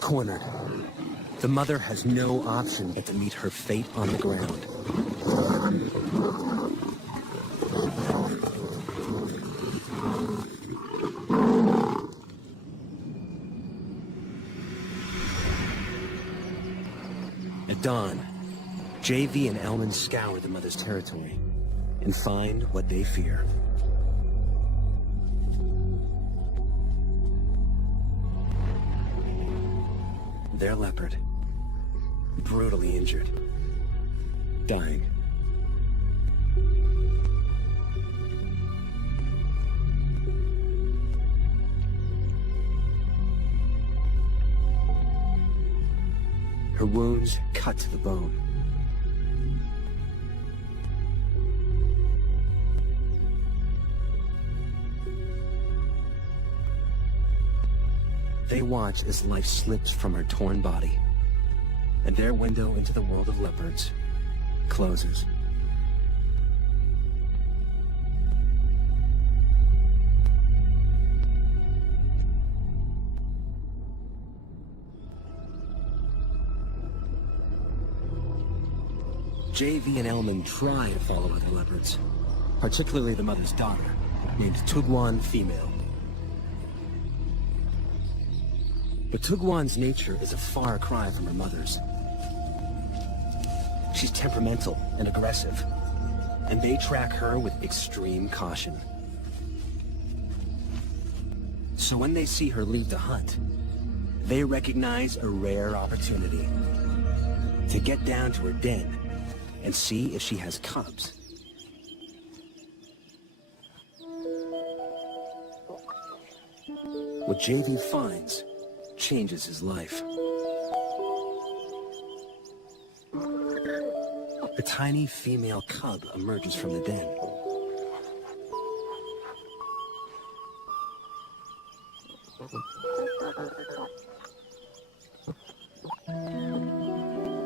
Cornered. The mother has no option but to meet her fate on the ground. At dawn, JV and Elman scour the mother's territory and find what they fear. Their leopard, brutally injured, dying. Her wounds cut to the bone. They watch as life slips from her torn body, and their window into the world of leopards closes. JV and Elman try to follow other leopards, particularly the mother's daughter, named Tugwan Female. But Tugwan's nature is a far cry from her mother's. She's temperamental and aggressive, and they track her with extreme caution. So when they see her leave to hunt, they recognize a rare opportunity to get down to her den and see if she has cubs. What JV finds changes his life. A tiny female cub emerges from the den.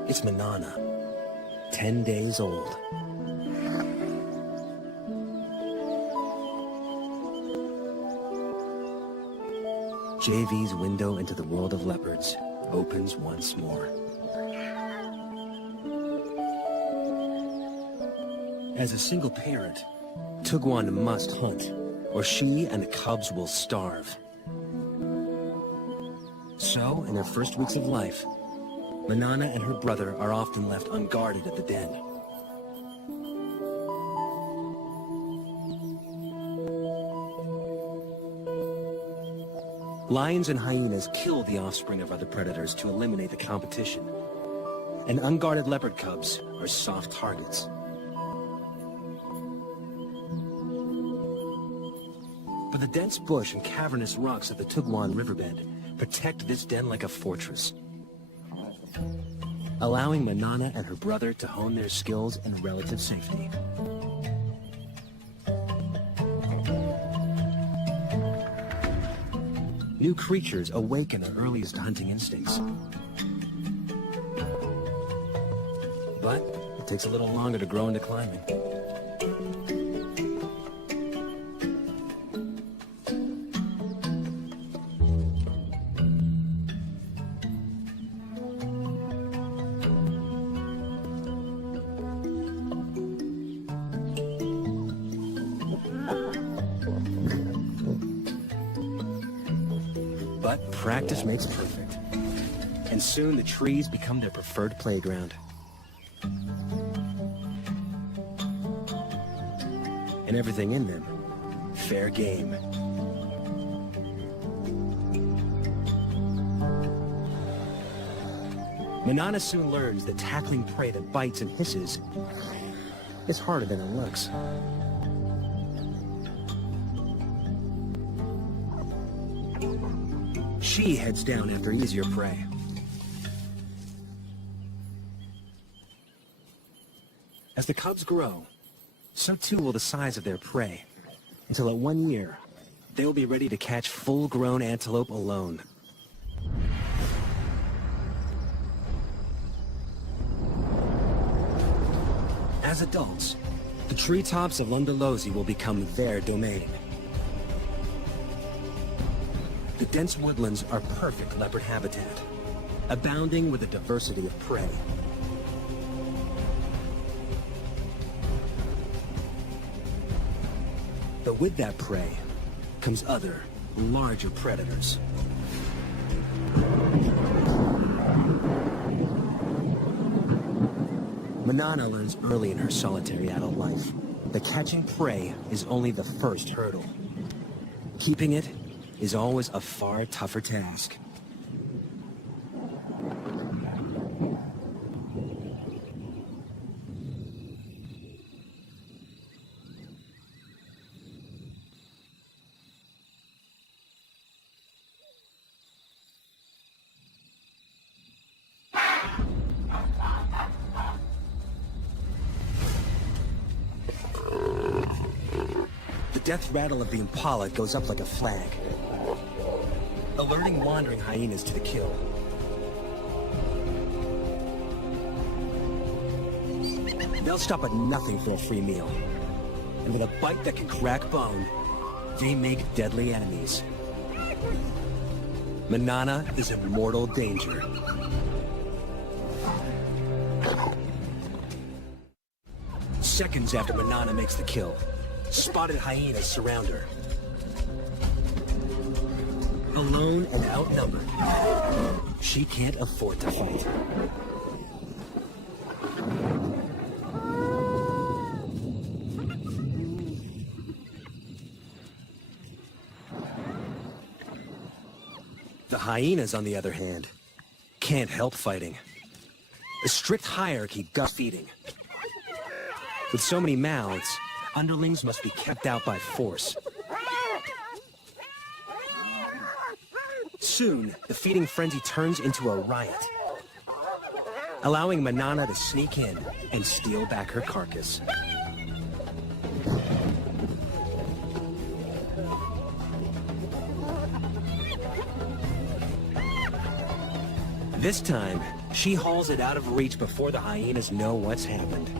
It's Manana, 10 days old. JV's window into the world of leopards opens once more. As a single parent, Tugwan must hunt, or she and the cubs will starve. So, in their first weeks of life, Manana and her brother are often left unguarded at the den. Lions and hyenas kill the offspring of other predators to eliminate the competition, and unguarded leopard cubs are soft targets. But the dense bush and cavernous rocks of the Tugwan riverbed protect this den like a fortress, allowing Manana and her brother to hone their skills in relative safety. New creatures awaken their earliest hunting instincts. But it takes a little longer to grow into climbing. But practice makes perfect, and soon the trees become their preferred playground. And everything in them, fair game. Manana soon learns that tackling prey that bites and hisses is harder than it looks. She heads down after easier prey. As the cubs grow, so too will the size of their prey, until at 1 year, they will be ready to catch full-grown antelope alone. As adults, the treetops of Lundalozi will become their domain. The dense woodlands are perfect leopard habitat, abounding with a diversity of prey. But with that prey comes other, larger predators. Manana learns early in her solitary adult life that catching prey is only the first hurdle. Keeping it is always a far tougher task. The death rattle of the impala goes up like a flag, alerting wandering hyenas to the kill. They'll stop at nothing for a free meal, and with a bite that can crack bone, they make deadly enemies. Manana is in mortal danger. Seconds after Manana makes the kill, spotted hyenas surround her. Alone and outnumbered, she can't afford to fight. The hyenas, on the other hand, can't help fighting. A strict hierarchy gut feeding. With so many mouths, underlings must be kept out by force. Soon, the feeding frenzy turns into a riot, allowing Manana to sneak in and steal back her carcass. This time, she hauls it out of reach before the hyenas know what's happened.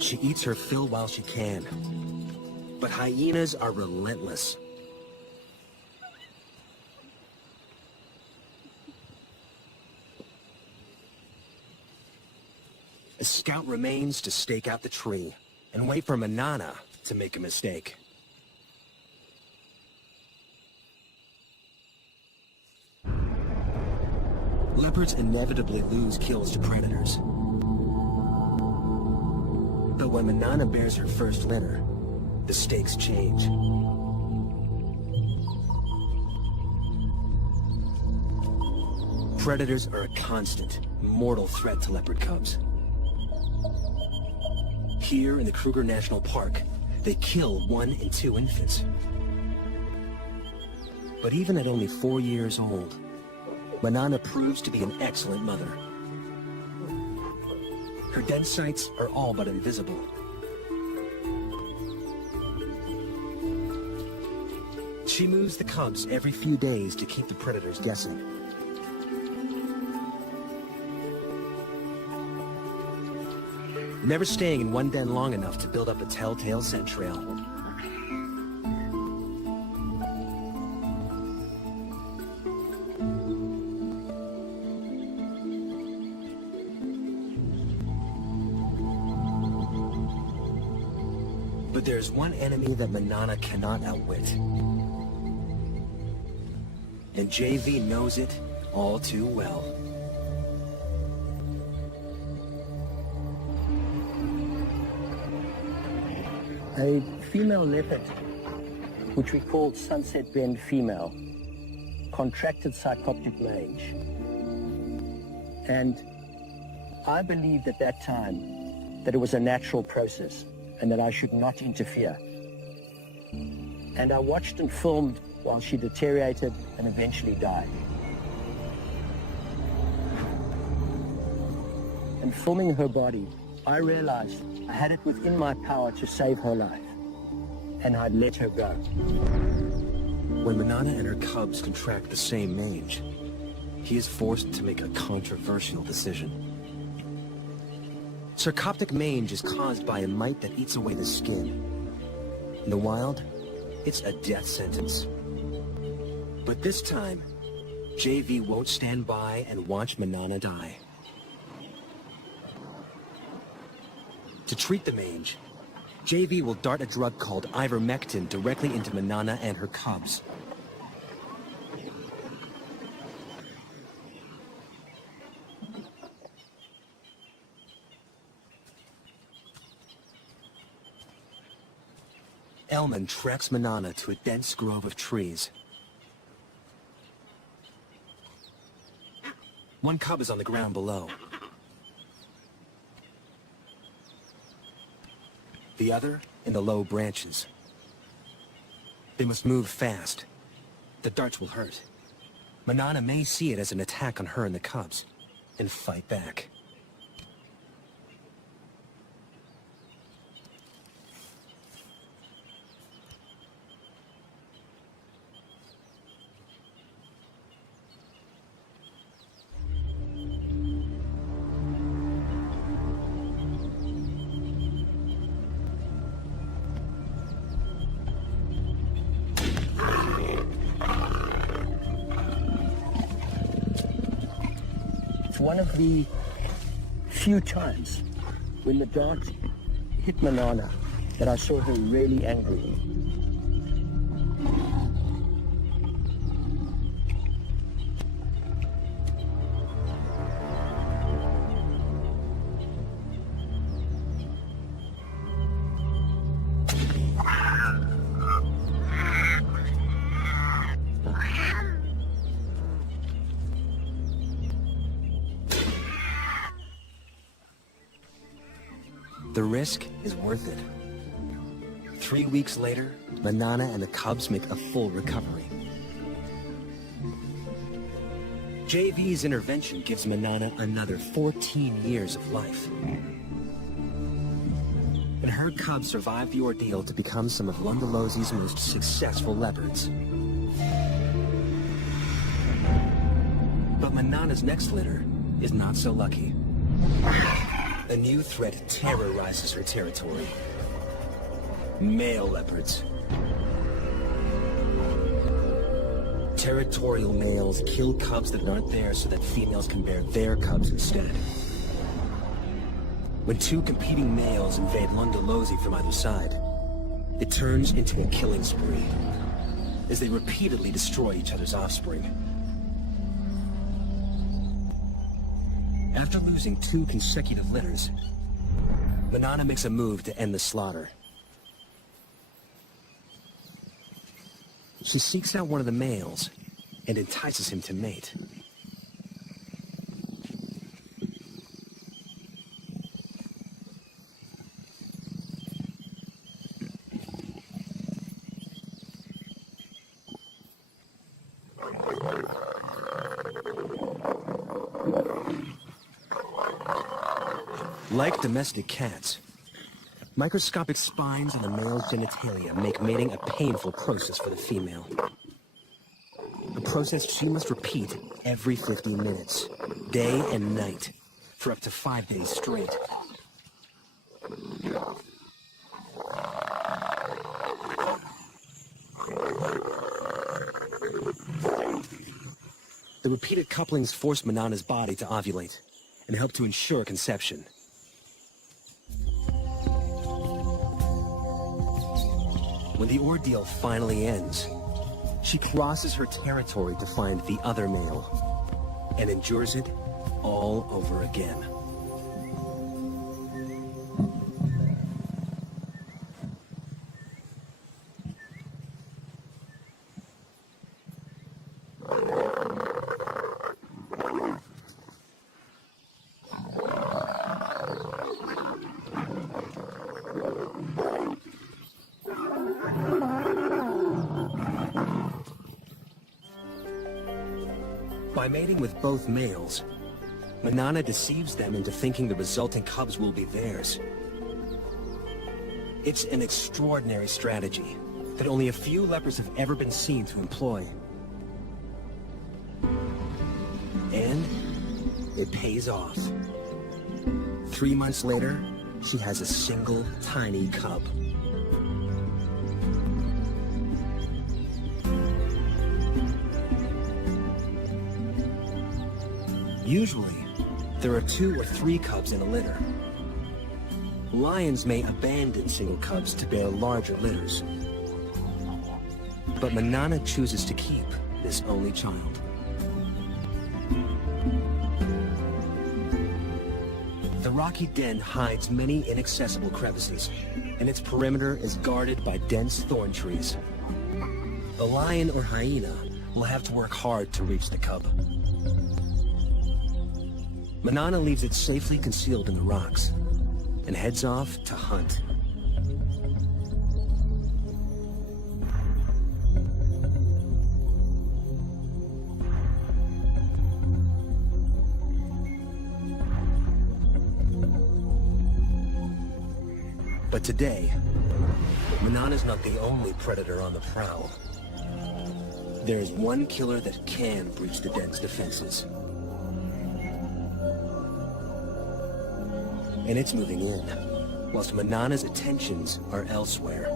She eats her fill while she can. But hyenas are relentless. A scout remains to stake out the tree and wait for Manana to make a mistake. Leopards inevitably lose kills to predators. But when Manana bears her first litter, the stakes change. Predators are a constant, mortal threat to leopard cubs. Here in the Kruger National Park, they kill 1 and 2 infants. But even at only 4 years old, Manana proves to be an excellent mother. Her den sites are all but invisible. She moves the cubs every few days to keep the predators guessing. Never staying in one den long enough to build up a telltale scent trail. But there's one enemy that Manana cannot outwit. And JV knows it all too well. A female leopard, which we called Sunset Bend female, contracted psychoptic mange. And I believed at that time that it was a natural process and that I should not interfere. And I watched and filmed while she deteriorated and eventually died. And filming her body I realized I had it within my power to save her life, and I'd let her go. When Manana and her cubs contract the same mange, he is forced to make a controversial decision. Sarcoptic mange is caused by a mite that eats away the skin. In the wild, it's a death sentence. But this time, JV won't stand by and watch Manana die. To treat the mange, JV will dart a drug called ivermectin directly into Manana and her cubs. Elman tracks Manana to a dense grove of trees. One cub is on the ground below. The other in the low branches. They must move fast. The darts will hurt. Manana may see it as an attack on her and the cubs, and fight back. One of the few times when the dart hit Manana that I saw her really angry. The risk is worth it. 3 weeks later, Manana and the cubs make a full recovery. JV's intervention gives Manana another 14 years of life. And her cubs survive the ordeal to become some of Londolosi's most successful leopards. But Manana's next litter is not so lucky. A new threat terrorizes her territory. Male leopards. Territorial males kill cubs that aren't there so that females can bear their cubs instead. When two competing males invade Londolosi from either side, it turns into a killing spree, as they repeatedly destroy each other's offspring. After losing 2 consecutive litters, Manana makes a move to end the slaughter. She seeks out one of the males and entices him to mate. Like domestic cats, microscopic spines on the male's genitalia make mating a painful process for the female. A process she must repeat every 15 minutes, day and night, for up to 5 days straight. The repeated couplings force Manana's body to ovulate and help to ensure conception. When the ordeal finally ends, she crosses her territory to find the other male and endures it all over again. By mating with both males, Manana deceives them into thinking the resulting cubs will be theirs. It's an extraordinary strategy that only a few leopards have ever been seen to employ. And it pays off. 3 months later, she has a single tiny cub. Usually, there are 2 or 3 cubs in a litter. Lions may abandon single cubs to bear larger litters. But Manana chooses to keep this only child. The rocky den hides many inaccessible crevices, and its perimeter is guarded by dense thorn trees. A lion or hyena will have to work hard to reach the cub. Manana leaves it safely concealed in the rocks and heads off to hunt. But today, Manana's not the only predator on the prowl. There's one killer that can breach the den's defenses. And it's moving in, whilst Manana's attentions are elsewhere.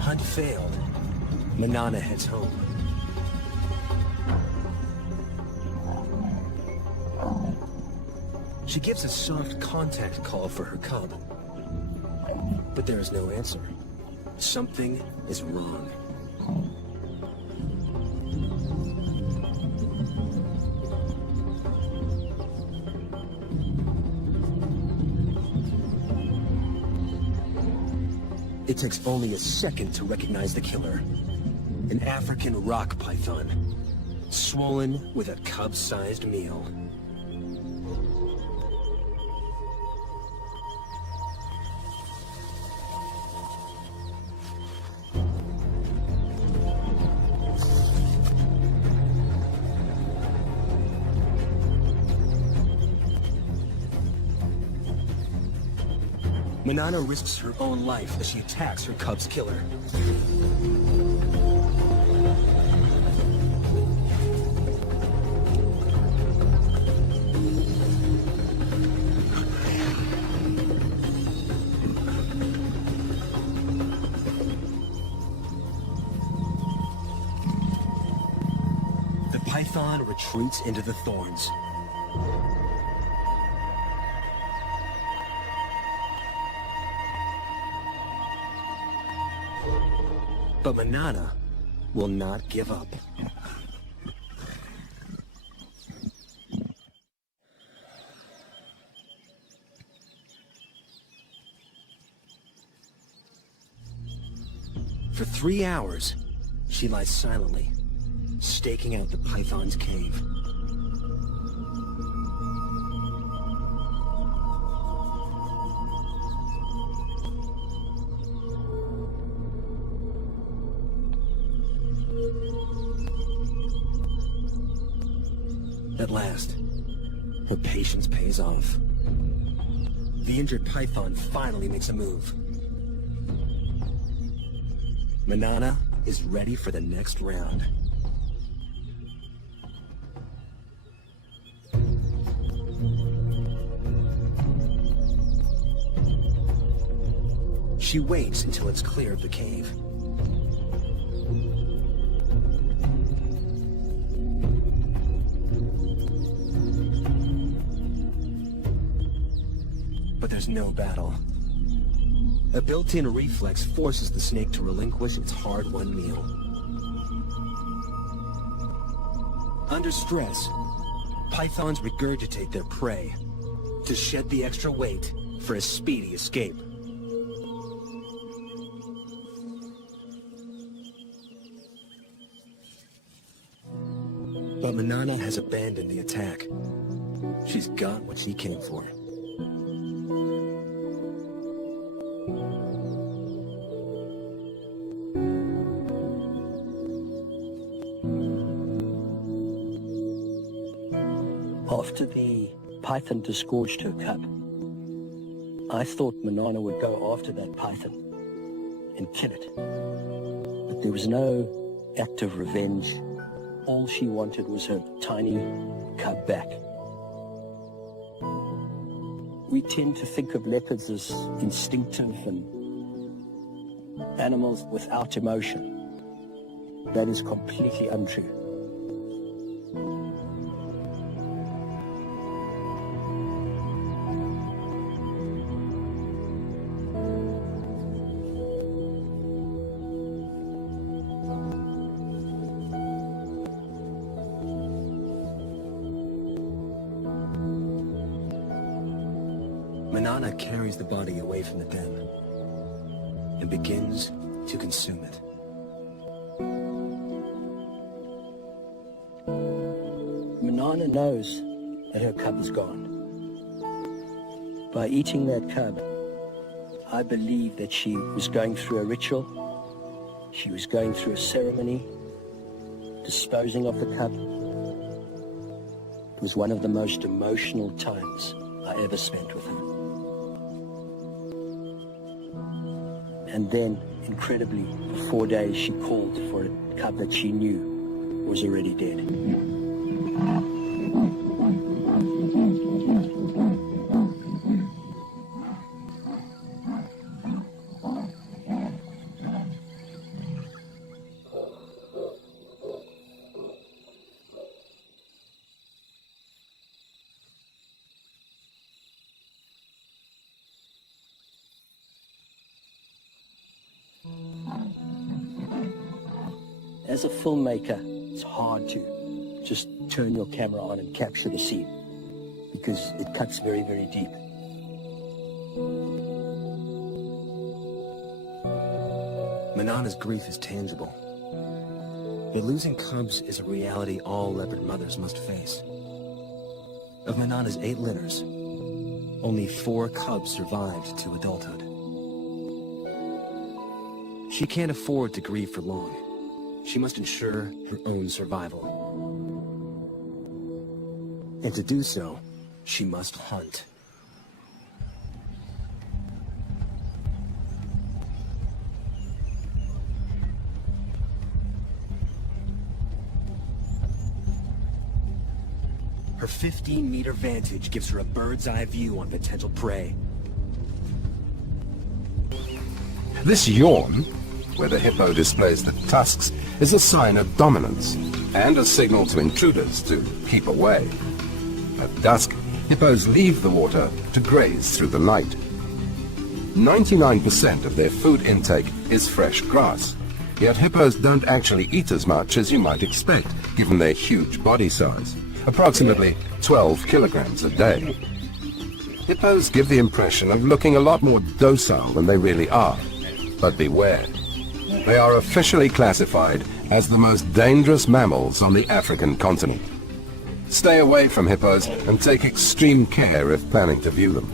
Hunt failed. Manana heads home. She gives a soft contact call for her cub. But there is no answer. Something is wrong. It takes only a second to recognize the killer. An African rock python, swollen with a cub-sized meal. Manana risks her own life as she attacks her cub's killer. The python retreats into the thorns. But Manana will not give up. For 3 hours, she lies silently, staking out the python's cave. At last, her patience pays off. The injured python finally makes a move. Manana is ready for the next round. She waits until it's clear of the cave. But there's no battle. A built-in reflex forces the snake to relinquish its hard-won meal. Under stress, pythons regurgitate their prey to shed the extra weight for a speedy escape. Manana has abandoned the attack. She's got what she came for. After the python disgorged her cub, I thought Manana would go after that python and kill it. But there was no act of revenge. All she wanted was her tiny cub back. We tend to think of leopards as instinctive and animals without emotion. That is completely untrue. Manana carries the body away from the den and begins to consume it. Manana knows that her cub is gone. By eating that cub, I believe that she was going through a ritual. She was going through a ceremony, disposing of the cub. It was one of the most emotional times I ever spent with her. And then, incredibly, for 4 days she called for a cub that she knew was already dead. As a filmmaker, it's hard to just turn your camera on and capture the scene because it cuts very, very deep. Manana's grief is tangible. But losing cubs is a reality all leopard mothers must face. Of Manana's 8 litters, only 4 cubs survived to adulthood. She can't afford to grieve for long. She must ensure her own survival. And to do so, she must hunt. Her 15-meter vantage gives her a bird's-eye view on potential prey. This yawn, where the hippo displays the tusks, is a sign of dominance and a signal to intruders to keep away. At dusk, hippos leave the water to graze through the night. 99% of their food intake is fresh grass, yet hippos don't actually eat as much as you might expect, given their huge body size, approximately 12 kilograms a day. Hippos give the impression of looking a lot more docile than they really are, but beware. They are officially classified as the most dangerous mammals on the African continent. Stay away from hippos and take extreme care if planning to view them.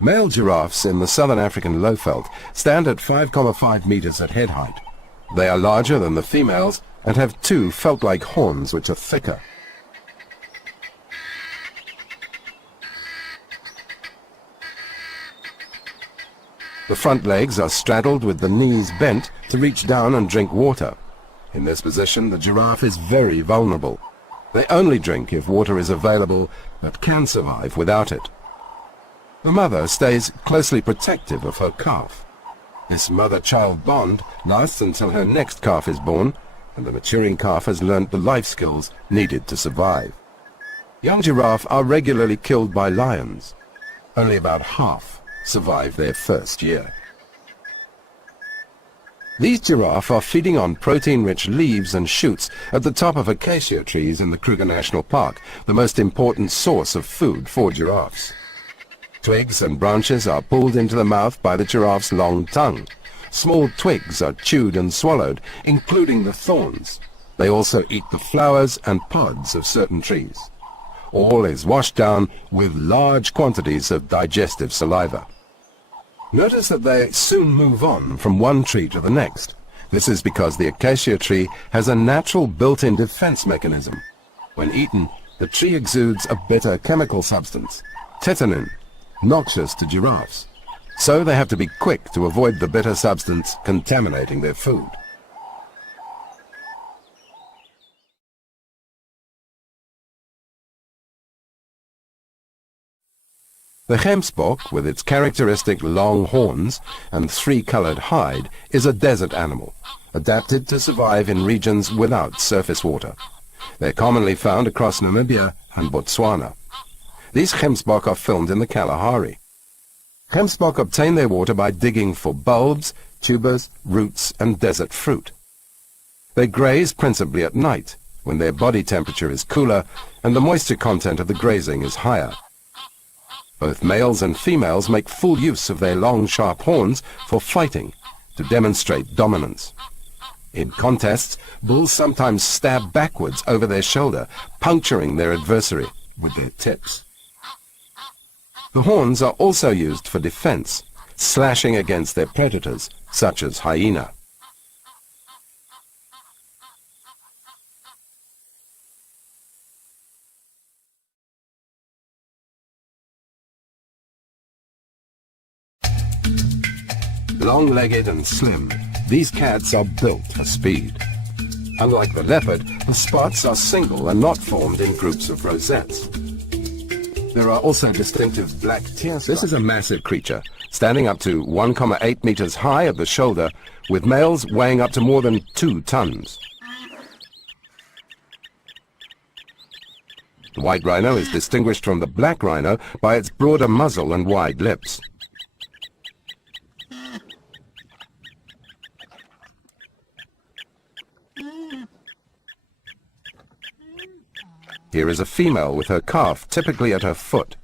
Male giraffes in the southern African lowveld stand at 5,5 meters at head height. They are larger than the females and have 2 felt-like horns which are thicker. The front legs are straddled with the knees bent to reach down and drink water. In this position, the giraffe is very vulnerable. They only drink if water is available, but can survive without it. The mother stays closely protective of her calf. This mother-child bond lasts until her next calf is born, and the maturing calf has learnt the life skills needed to survive. Young giraffe are regularly killed by lions. Only about half survive their first year. These giraffe are feeding on protein-rich leaves and shoots at the top of acacia trees in the Kruger National Park, the most important source of food for giraffes. Twigs and branches are pulled into the mouth by the giraffe's long tongue. Small twigs are chewed and swallowed, including the thorns. They also eat the flowers and pods of certain trees. All is washed down with large quantities of digestive saliva. Notice that they soon move on from one tree to the next. This is because the acacia tree has a natural built-in defense mechanism. When eaten, the tree exudes a bitter chemical substance, tetanin, noxious to giraffes. So they have to be quick to avoid the bitter substance contaminating their food. The gemsbok, with its characteristic long horns and three-colored hide, is a desert animal, adapted to survive in regions without surface water. They're commonly found across Namibia and Botswana. These gemsbok are filmed in the Kalahari. Gemsbok obtain their water by digging for bulbs, tubers, roots, and desert fruit. They graze principally at night, when their body temperature is cooler and the moisture content of the grazing is higher. Both males and females make full use of their long, sharp horns for fighting, to demonstrate dominance. In contests, bulls sometimes stab backwards over their shoulder, puncturing their adversary with their tips. The horns are also used for defense, slashing against their predators, such as hyena. Long-legged and slim, these cats are built for speed. Unlike the leopard, the spots are single and not formed in groups of rosettes. There are also distinctive black tear. This is a massive creature, standing up to 1,8 meters high at the shoulder, with males weighing up to more than 2 tons. The white rhino is distinguished from the black rhino by its broader muzzle and wide lips. Here is a female with her calf typically at her foot.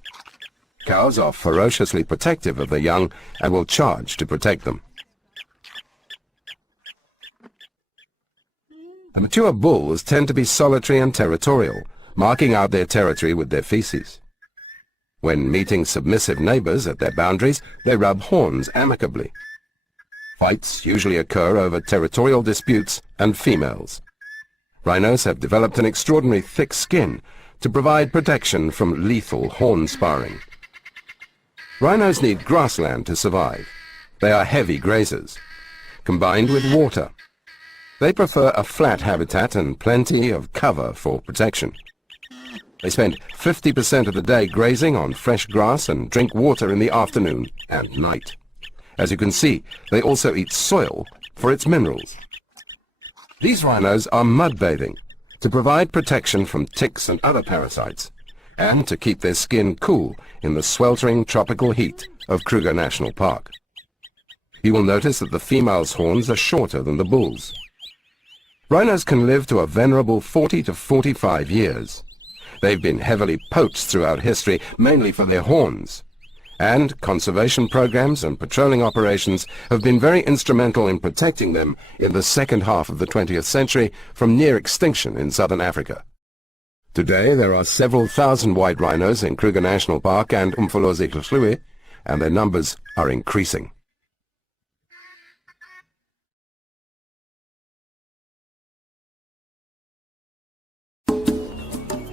Cows are ferociously protective of their young and will charge to protect them. The mature bulls tend to be solitary and territorial, marking out their territory with their feces. When meeting submissive neighbors at their boundaries, they rub horns amicably. Fights usually occur over territorial disputes and females. Rhinos have developed an extraordinary thick skin to provide protection from lethal horn sparring. Rhinos need grassland to survive. They are heavy grazers, combined with water. They prefer a flat habitat and plenty of cover for protection. They spend 50% of the day grazing on fresh grass and drink water in the afternoon and night. As you can see, they also eat soil for its minerals. These rhinos are mud-bathing to provide protection from ticks and other parasites, and to keep their skin cool in the sweltering tropical heat of Kruger National Park. You will notice that the female's horns are shorter than the bull's. Rhinos can live to a venerable 40 to 45 years. They've been heavily poached throughout history, mainly for their horns. And conservation programs and patrolling operations have been very instrumental in protecting them in the second half of the 20th century from near extinction in southern Africa. Today there are several thousand white rhinos in Kruger National Park and Umfolozi, and their numbers are increasing.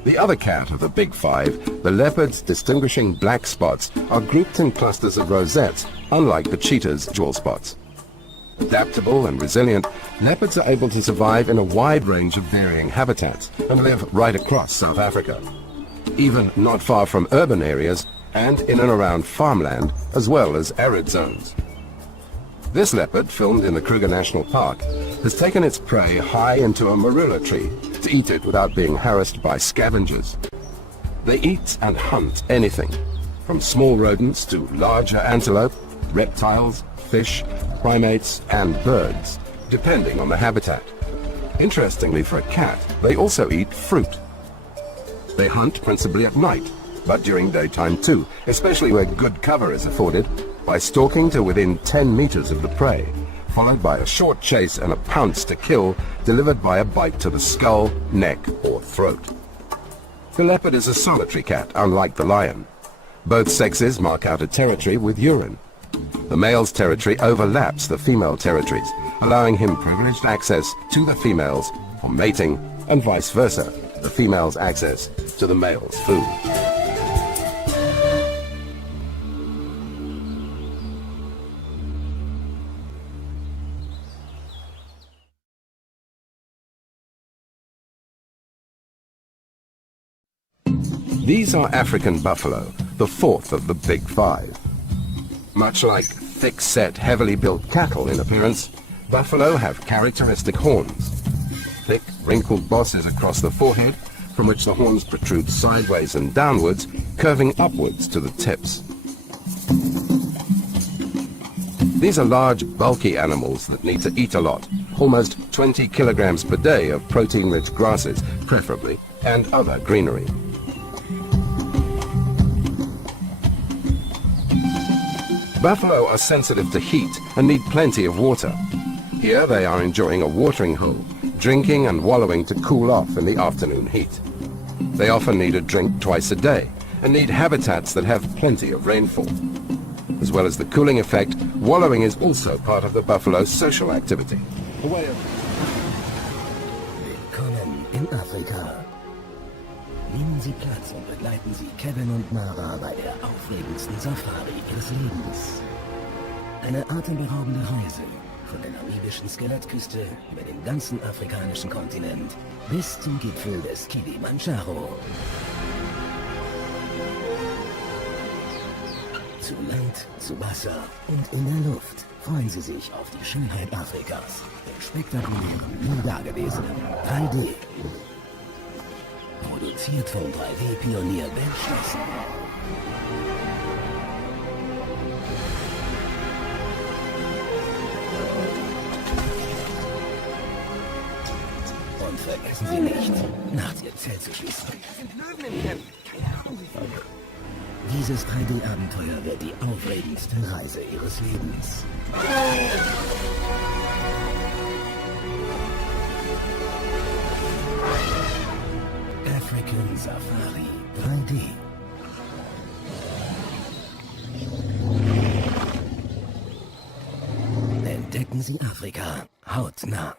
The other cat of the big five, the leopard's distinguishing black spots, are grouped in clusters of rosettes, unlike the cheetah's jewel spots. Adaptable and resilient, leopards are able to survive in a wide range of varying habitats and live right across South Africa, even not far from urban areas and in and around farmland, as well as arid zones. This leopard, filmed in the Kruger National Park, has taken its prey high into a marula tree to eat it without being harassed by scavengers. They eat and hunt anything, from small rodents to larger antelope, reptiles, fish, primates, and birds, depending on the habitat. Interestingly for a cat, they also eat fruit. They hunt principally at night, but during daytime too, especially where good cover is afforded, by stalking to within 10 meters of the prey, followed by a short chase and a pounce to kill, delivered by a bite to the skull, neck, or throat. The leopard is a solitary cat, unlike the lion. Both sexes mark out a territory with urine. The male's territory overlaps the female territories, allowing him privileged access to the females for mating, and vice versa, the female's access to the male's food. These are African buffalo, the fourth of the big five. Much like thick-set, heavily built cattle in appearance, buffalo have characteristic horns. Thick, wrinkled bosses across the forehead, from which the horns protrude sideways and downwards, curving upwards to the tips. These are large, bulky animals that need to eat a lot, almost 20 kilograms per day of protein-rich grasses, preferably, and other greenery. Buffalo are sensitive to heat and need plenty of water. Here they are enjoying a watering hole, drinking and wallowing to cool off in the afternoon heat. They often need a drink twice a day and need habitats that have plenty of rainfall. As well as the cooling effect, wallowing is also part of the buffalo's social activity. A way of... Willkommen in Afrika. Nehmen Sie Platz und begleiten Sie Kevin und Mara bei der aufregendsten Safari ihres Lebens. Eine atemberaubende Reise von der namibischen Skelettküste über den ganzen afrikanischen Kontinent bis zum Gipfel des Kilimanjaro. Zu Land, zu Wasser und in der Luft freuen Sie sich auf die Schönheit Afrikas, den spektakulären, nie dagewesenen 3D. Produziert vom 3D-Pionier Ben Schlossen. Und vergessen Sie nicht, nachts Ihr Zelt zu schließen. Dieses 3D-Abenteuer wird die aufregendste Reise Ihres Lebens. African Safari 3D. Entdecken Sie Afrika hautnah.